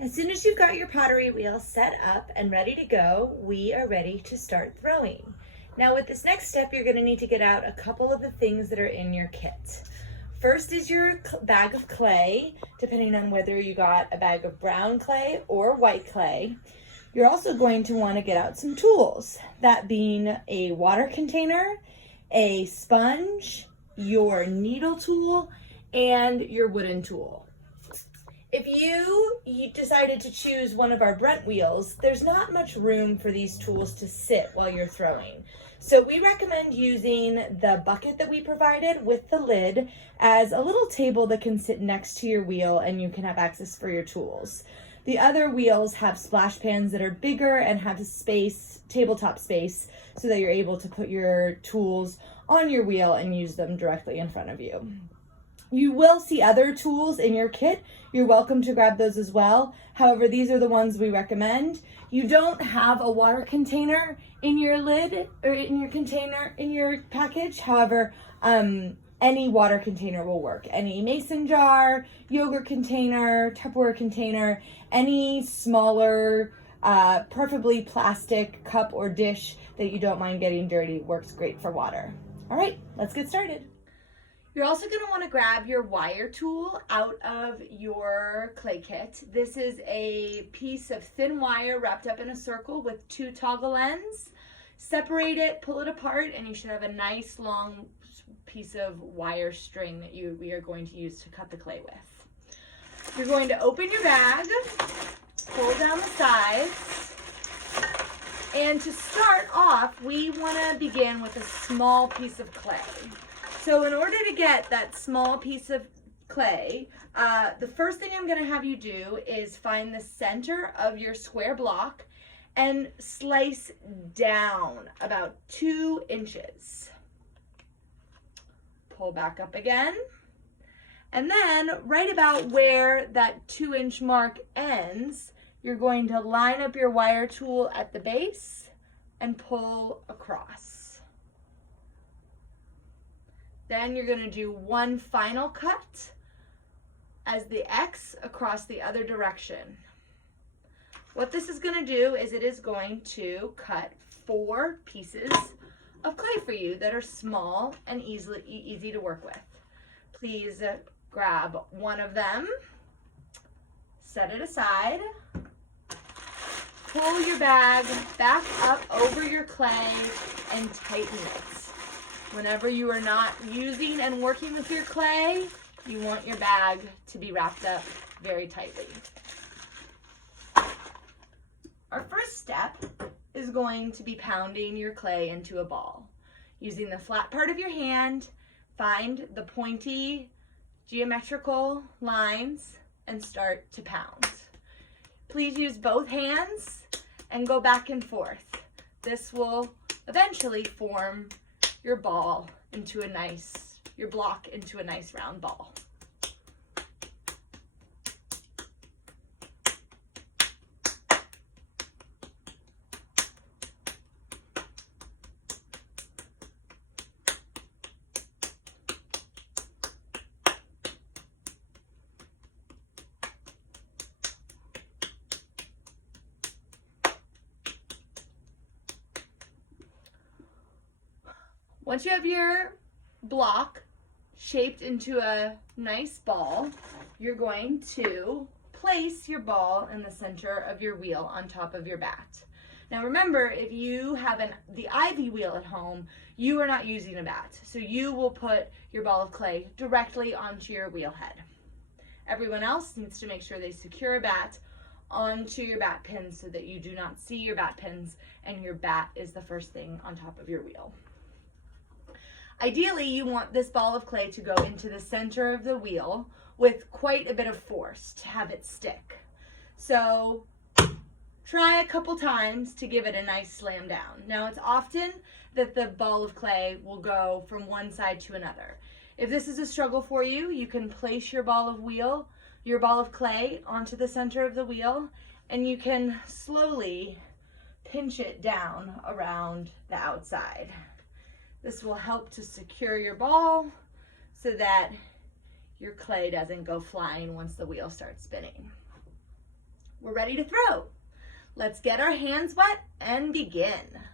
As soon as you've got your pottery wheel set up and ready to go, we are ready to start throwing. Now with this next step, you're gonna need to get out a couple of the things that are in your kit. First is your bag of clay, depending on whether you got a bag of brown clay or white clay. You're also going to want to get out some tools, that being a water container, a sponge, your needle tool, and your wooden tool. If you decided to choose one of our Brunt wheels, there's not much room for these tools to sit while you're throwing. So we recommend using the bucket that we provided with the lid as a little table that can sit next to your wheel and you can have access for your tools. The other wheels have splash pans that are bigger and have space, tabletop space, so that you're able to put your tools on your wheel and use them directly in front of you. You will see other tools in your kit. You're welcome to grab those as well. However, these are the ones we recommend. You don't have a water container in your lid or in your container in your package. However, any water container will work. Any mason jar, yogurt container, Tupperware container, any smaller, preferably plastic cup or dish that you don't mind getting dirty works great for water. All right, let's get started. You're also going to want to grab your wire tool out of your clay kit. This is a piece of thin wire wrapped up in a circle with 2 toggle ends. Separate it, pull it apart, and you should have a nice long piece of wire string that we are going to use to cut the clay with. You're going to open your bag, pull down the sides, and to start off, we want to begin with a small piece of clay. So in order to get that small piece of clay, the first thing I'm going to have you do is find the center of your square block and slice down about 2 inches. Pull back up again. And then right about where that 2-inch mark ends, you're going to line up your wire tool at the base and pull across. Then you're going to do one final cut as the X across the other direction. What this is going to do is it is going to cut 4 pieces of clay for you that are small and easy to work with. Please grab one of them, set it aside, pull your bag back up over your clay and tighten it. Whenever you are not using and working with your clay, you want your bag to be wrapped up very tightly. Our first step is going to be pounding your clay into a ball. Using the flat part of your hand, find the pointy geometrical lines and start to pound. Please use both hands and go back and forth. This will eventually form your block into a nice round ball. Once you have your block shaped into a nice ball, you're going to place your ball in the center of your wheel on top of your bat. Now remember, if you have the Ivy wheel at home, you are not using a bat. So you will put your ball of clay directly onto your wheel head. Everyone else needs to make sure they secure a bat onto your bat pins so that you do not see your bat pins and your bat is the first thing on top of your wheel. Ideally, you want this ball of clay to go into the center of the wheel with quite a bit of force to have it stick. So try a couple times to give it a nice slam down. Now it's often that the ball of clay will go from one side to another. If this is a struggle for you, you can place your ball of clay onto the center of the wheel and you can slowly pinch it down around the outside. This will help to secure your ball so that your clay doesn't go flying once the wheel starts spinning. we're ready to throw. Let's get our hands wet and begin.